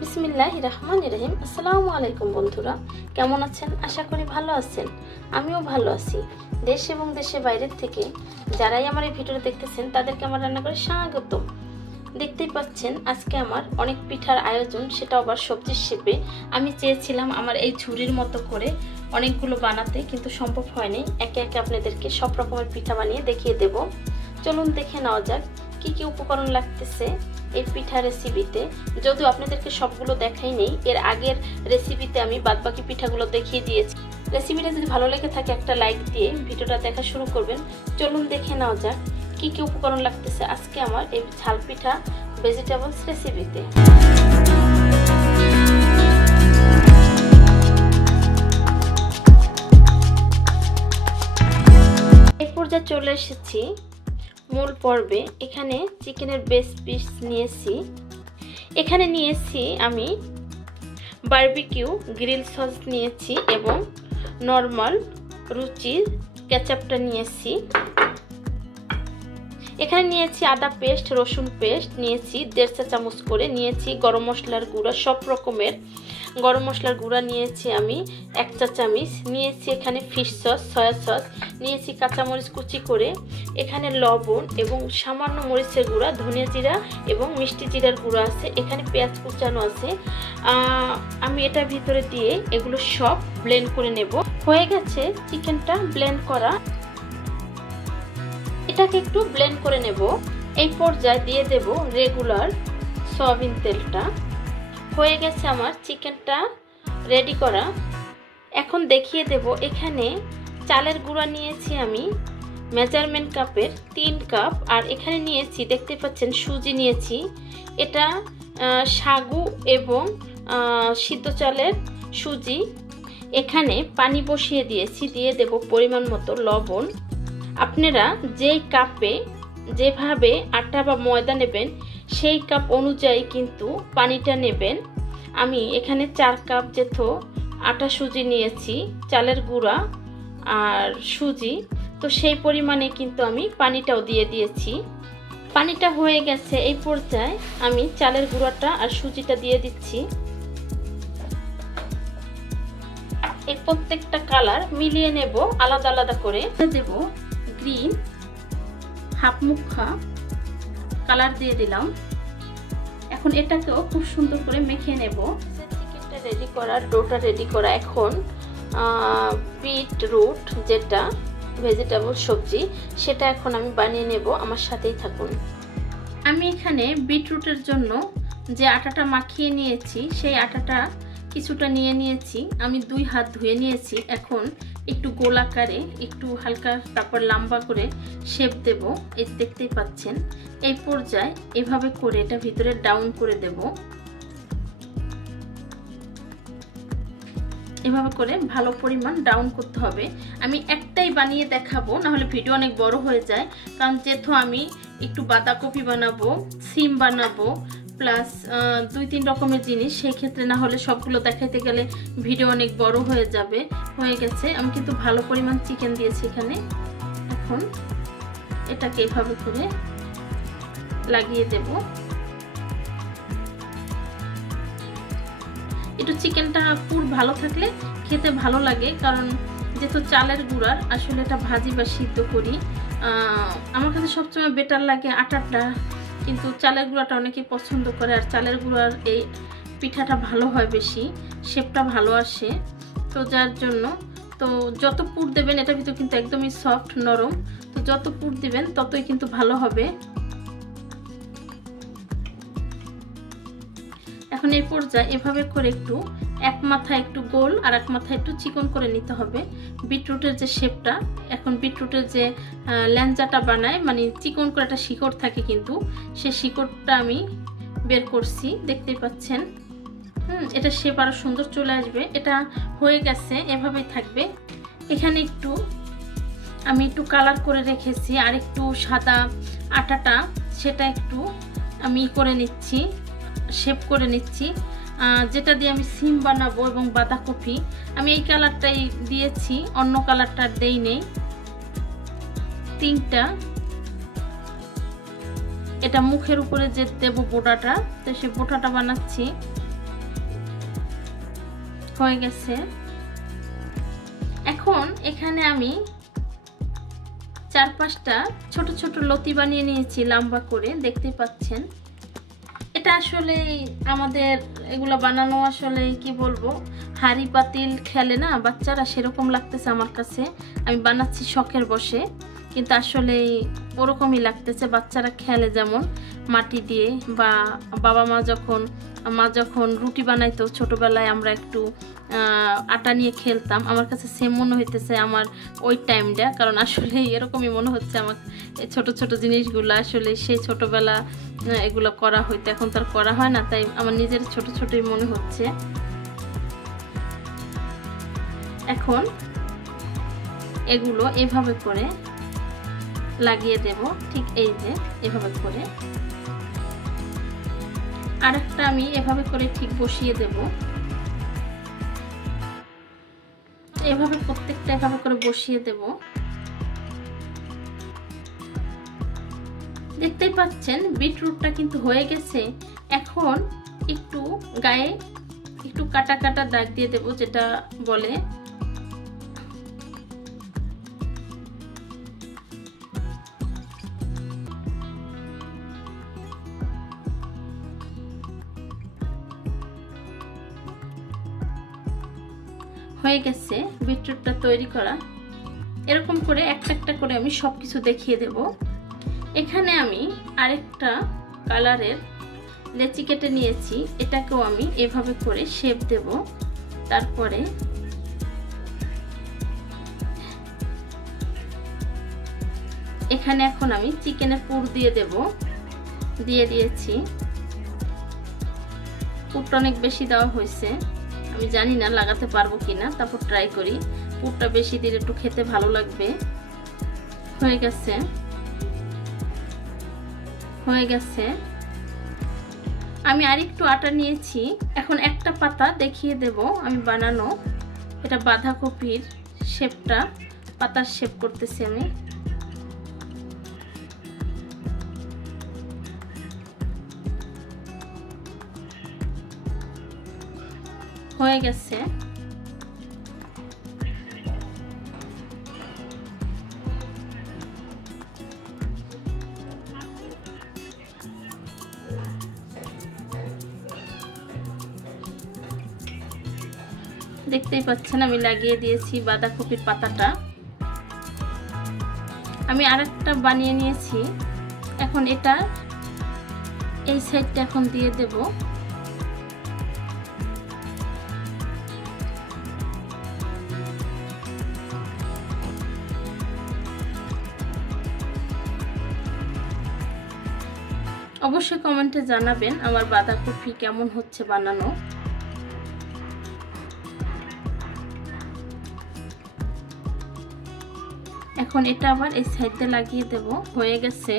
বিসমিল্লাহির রহমানির রহিম। আসসালামু আলাইকুম বন্ধুরা, কেমন আছেন? আশা করি ভালো আছেন। আমিও ভালো আছি। দেশ এবং দেশের বাইরের থেকে যারাই আমার এই ভিডিওটা দেখতেছেন তাদেরকে আমার রান্না করে স্বাগত। দেখতেই পাচ্ছেন আজকে আমার অনেক পিঠার আয়োজন, সেটা আবার সবজির শেপে। আমি চেয়েছিলাম আমার এই ঝুড়ির মতো করে অনেকগুলো বানাতে, কিন্তু সম্ভব হয়নি। একে একে আপনাদেরকে সব রকমের পিঠা বানিয়ে দেখিয়ে দেব। চলুন দেখে নেওয়া যাক কি কি উপকরণ লাগতেছে এই পিঠা রেসিপিতে। যদিও আপনাদেরকে সবগুলো দেখাই নেই, এর আগের রেসিপিতে আমি বাদবাকি পিঠাগুলো দেখিয়ে দিয়েছি। রেসিপিটা যদি ভালো লেগে থাকে একটা লাইক দিয়ে ভিডিওটা দেখা শুরু করবেন। চলুন দেখে নেওয়া যাক কি কি উপকরণ লাগতেছে আজকে আমার এই ঝাল পিঠা ভেজিটেবলস রেসিপিতে। এই পর্যায়ে চলে এসেছি মূল পর্বে। এখানে চিকেনের বেস্ট পিস নিয়েছি। এখানে নিয়েছি আমি বারবিকিউ গ্রিল সস নিয়েছি এবং নর্মাল রুচির কেচাপটা নিয়েছি। এখানে নিয়েছি আদা পেস্ট, রসুন পেস্ট নিয়েছি 1.5 চা চামচ করে। নিয়েছি গরম মশলার গুঁড়া, সব রকমের গরম মশলার গুঁড়া নিয়েছি আমি 1 চা চামচ। নিয়েছি এখানে ফিশ সস, সয়া সস, নিয়েছি কাঁচামরিচ কুচি করে, এখানে লবণ এবং সামান্য মরিচের গুঁড়া, ধনিয়া জিরা এবং মিষ্টি জিরার গুঁড়া আছে। এখানে পেঁয়াজ কুচানো আছে। আমি এটার ভিতরে দিয়ে এগুলো সব ব্লেন্ড করে নেব। হয়ে গেছে চিকেনটা ব্লেন্ড করা, এটাকে একটু ব্লেন্ড করে নেব। এই পর্যায়ে দিয়ে দেব রেগুলার সয়াবিন তেলটা। হয়ে গেছে আমার চিকেনটা রেডি করা। এখন দেখিয়ে দেব এখানে চালের গুঁড়া নিয়েছি আমি মেজারমেন্ট কাপের 3 কাপ, আর এখানে নিয়েছি দেখতে পাচ্ছেন সুজি নিয়েছি। এটা সাগু এবং সিদ্ধ চালের সুজি। এখানে পানি বসিয়ে দিয়েছি, দিয়ে দেব পরিমাণ মতো লবণ। আপনারা যেই কাপে যেভাবে আটা বা ময়দা নেবেন সেই কাপ অনুযায়ী কিন্তু পানিটা নেবেন। আমি এখানে 4 কাপ যেহেতু আটা সুজি নিয়েছি, চালের গুঁড়া আর সুজি, তো সেই পরিমাণে কিন্তু আমি পানিটাও দিয়ে দিয়েছি। পানিটা হয়ে গেছে। এই পর্যায়ে আমি চালের গুঁড়াটা আর সুজিটা দিয়ে দিচ্ছি। এই প্রত্যেকটা কালার মিলিয়ে নেব আলাদা আলাদা করে। দেব গ্রিন হাফ মুখা কালার দিয়ে দিলাম। এখন এটাকেও খুব সুন্দর করে মেখে নেব। চিকেনটা রেডি করা, ডোটা রেডি করা। এখন বিটরুট যেটা ভেজিটেবল সবজি, সেটা এখন আমি বানিয়ে নেব। আমার সাথেই থাকুন। আমি এখানে বিটরুটের জন্য যে আটাটা মাখিয়ে নিয়েছি সেই আটাটা কিছুটা নিয়ে নিয়েছি। আমি 2 হাত ধুয়ে নিয়েছি। এখন একটু গোলাকারে, একটু হালকা, তারপর লম্বা করে শেপ দেব। এই দেখতেই পাচ্ছেন। এই পর্যায়ে এভাবে করে এটা ভিতরে ডাউন করে দেব। এভাবে করে ভালো পরিমাণ ডাউন করতে হবে। আমি একটাই বানিয়ে দেখাবো, না হলে ভিডিও অনেক বড় হয়ে যায়। কারণ যেহেতু আমি একটু বাঁধাকপি বানাবো, সিম বানাবো, প্লাস 2-3 রকমের জিনিস, সেই ক্ষেত্রে না হলে সবগুলো দেখাইতে গেলে ভিডিও অনেক বড় হয়ে যাবে। হয়ে গেছে। আমি কিন্তু ভালো পরিমাণ চিকেন দিয়েছি এখানে। এখন এটাকে এভাবে করে লাগিয়ে দেব। একটু চিকেনটা পুর ভালো থাকলে খেতে ভালো লাগে, কারণ যেহেতু চালের গুঁড়ার আসলে এটা ভাজি বা সিদ্ধ করি। আমার কাছে সবসময় বেটার লাগে আটাটা, কিন্তু চালের গুঁড়াটা অনেকেই পছন্দ করে। আর চালের গুঁড়ার এই পিঠাটা ভালো হয়, বেশি শেপটা ভালো আসে। তো যার জন্য তো যত পুর দেবেন, এটা ভিতরে কিন্তু একদমই সফট নরম, তো যত পুর দিবেন ততই কিন্তু ভালো হবে। এখন এই পর্যায়ে এভাবে করে একটু এক মাথায় একটু গোল আর এক মাথায় একটু চিকন করে নিতে হবে বিটরুটের যে শেপটা। এখন বিটরুটের যে ল্যাঞ্জাটা বানায়, মানে চিকন করে একটা শিকড় থাকে, কিন্তু সেই শিকড়টা আমি বের করছি, দেখতেই পাচ্ছেন। এটা শেপ আরো সুন্দর চলে আসবে। এটা হয়ে গেছে, এভাবেই থাকবে। এখানে আমি একটু কালার করে রেখেছি, আর একটু সাদা আটাটা সেটা একটু আমি করে নিচ্ছি, শেপ করে নিচ্ছি, যেটা দিয়ে আমি সিম বানাবো এবং বাঁধাকপি। আমি এই কালারটাই দিয়েছি, অন্য কালারটা দেই নেই। 3টা এটা মুখের উপরে যে দেব বোটাটা, তো সেই বোটাটা বানাচ্ছি। হয়ে গেছে। এখন এখানে আমি 4-5টা ছোট ছোট লতি বানিয়ে নিয়েছি লম্বা করে, দেখতে পাচ্ছেন। এটা আসলে আমাদের এগুলো বানানো আসলে কি বলবো, হাঁড়ি পাতিল খেলে না বাচ্চারা, সেরকম লাগতেছে আমার কাছে। আমি বানাচ্ছি শখের বসে, কিন্তু আসলে ওরকমই লাগতেছে। বাচ্চারা খেলে যেমন মাটি দিয়ে, বা বাবা মা যখন রুটি বানাইতো ছোটবেলায়, আমরা একটু আটা নিয়ে খেলতাম। আমার কাছে সেম মনে হইতেছে আমার ওই টাইমটা, কারণ আসলে এরকমই মনে হচ্ছে আমার ছোট ছোট জিনিসগুলো আসলে সেই ছোটবেলা এগুলো করা হইতো, এখন তার করা হয় না, তাই আমার নিজের ছোট ছোটই মনে হচ্ছে। এখন এগুলো এভাবে করে লাগিয়ে দেব, ঠিক এই যে এভাবে করে। আরেকটা আমি এভাবে করে ঠিক বসিয়ে দেব, এভাবে প্রত্যেকটা এভাবে করে বসিয়ে দেব। দেখতেই পাচ্ছেন বিটরুটটা কিন্তু হয়ে গেছে। এখন একটু গায়ে একটু কাটা কাটা দাগ দিয়ে দেব, যেটা বলে। হয়ে গেছে বিটরুটটা তৈরি করা। এরকম করে একটা একটা করে আমি সবকিছু দেখিয়ে দেব। এখানে আমি আরেকটা কালারের লেচি কেটে নিয়েছি, এটাকেও আমি এভাবে করে শেপ দেব। তারপরে এখানে এখন আমি চিকেনের পুর দিয়ে দেব, দিয়ে দিয়েছি। পুরটা অনেক বেশি দেওয়া হয়েছে, আমি জানি না লাগাতে পারবো কিনা, তারপর ট্রাই করি। পুরটা বেশি দিলে একটু খেতে ভালো লাগবে। হয়ে গেছে, হয়ে গেছে। আমি আরেকটু আটা নিয়েছি। এখন একটা পাতা দেখিয়ে দেব আমি বানানো। এটা বাঁধাকপির শেপটা, পাতার শেপ করতেছি আমি। হয়ে গেছে। দেখতেই পাচ্ছেন আমি লাগিয়ে দিয়েছি বাঁধাকপির পাতাটা। আমি আরেকটা বানিয়ে নিয়েছি। এখন এটা এই সাইডটা এখন দিয়ে দেব। অবশ্যই কমেন্টে জানাবেন আমার বাঁধাকপি কেমন হচ্ছে বানানো। এখন এটা আবার এই সাইডে লাগিয়ে দেব। হয়ে গেছে।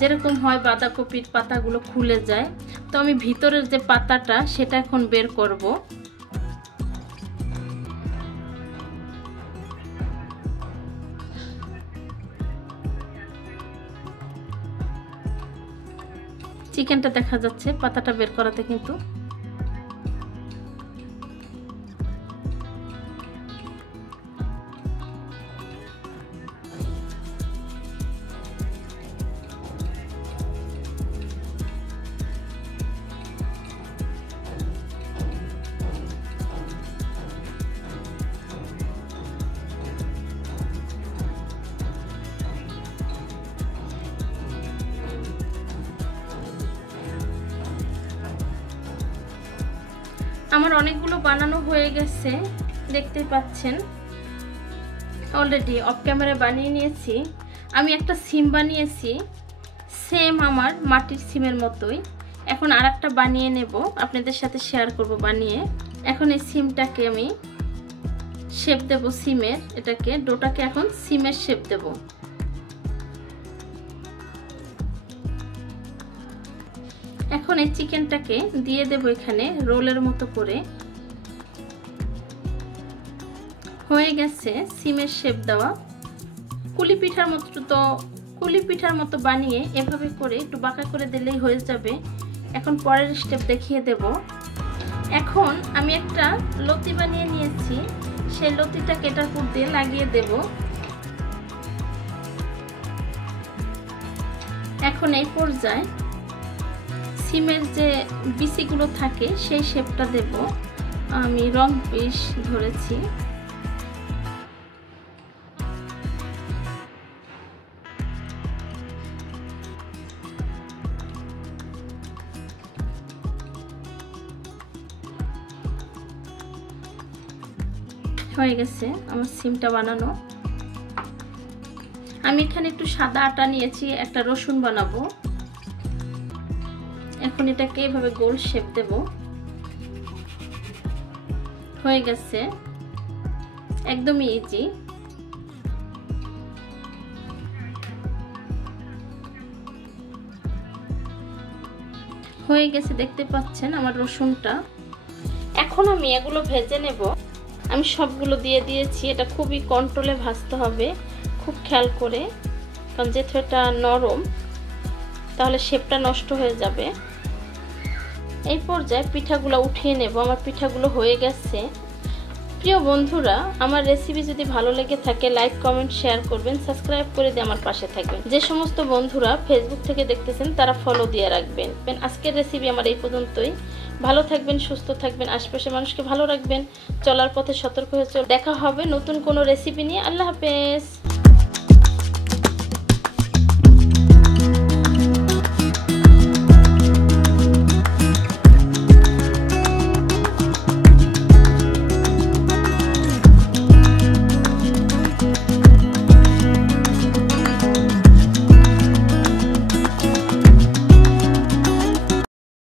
যেরকম হয় বাঁধাকপির পাতাগুলো খুলে যায়, তো আমি ভিতরের যে পাতাটা সেটা এখন বের করব। চিকেনটা দেখা যাচ্ছে পাতাটা বের করাতে কিন্তু। আমার অনেকগুলো বানানো হয়ে গেছে, দেখতে পাচ্ছেন। অলরেডি অফ ক্যামেরা বানিয়ে নিয়েছি। আমি একটা সিম বানিয়েছি, সেম আমার মাটির সিমের মতোই। এখন আরেকটা বানিয়ে নেব, আপনাদের সাথে শেয়ার করব বানিয়ে। এখন এই সিমটাকে আমি শেপ দেব সিমের, এটাকে ডোটাকে এখন সিমের শেপ দেব। এখন এই চিকেনটাকে দিয়ে দেব এখানে রোলের মতো করে। হয়ে গেছে সিমের শেপ দেওয়া। কুলি পিঠার মতো বানিয়ে এভাবে করে একটু বাঁকা করে দিলেই হয়ে যাবে। এখন পরের স্টেপ দেখিয়ে দেব। এখন আমি একটা লতি বানিয়ে নিয়েছি, সেই লতিটা এটার উপর দিয়ে লাগিয়ে দেব। এখন এই পর্যায়ে সিমের যে বিচিগুলো থাকে সেই শেপটা দেব। আমি রং পিস ধরেছি। হয়ে গেছে আমার সিমটা বানানো। আমি এখানে একটু সাদা আটা নিয়েছি, একটা রসুন বানাবো। এখন এটাকে এভাবে গোল শেপ দেব। হয়ে গেছে, একদমই ইজি। হয়ে গেছে, দেখতে পাচ্ছেন আমার রসুনটা। এখন আমি এগুলো ভেজে নেব। আমি সবগুলো দিয়ে দিয়েছি। এটা খুবই কন্ট্রোলে ভাজতে হবে, খুব খেয়াল করে, কারণ যেহেতু এটা নরম তাহলে শেপটা নষ্ট হয়ে যাবে। এই পর্যায়ে পিঠাগুলো উঠিয়ে নেব। আমার পিঠাগুলো হয়ে গেছে। প্রিয় বন্ধুরা, আমার রেসিপি যদি ভালো লেগে থাকে লাইক কমেন্ট শেয়ার করবেন, সাবস্ক্রাইব করে দিয়ে আমার পাশে থাকবেন। যে সমস্ত বন্ধুরা ফেসবুক থেকে দেখতেছেন তারা ফলো দিয়ে রাখবেন। আজকের রেসিপি আমার এই পর্যন্তই। ভালো থাকবেন, সুস্থ থাকবেন, আশপাশের মানুষকে ভালো রাখবেন, চলার পথে সতর্ক হয়ে দেখা হবে নতুন কোনো রেসিপি নিয়ে। আল্লাহ হাফেজ।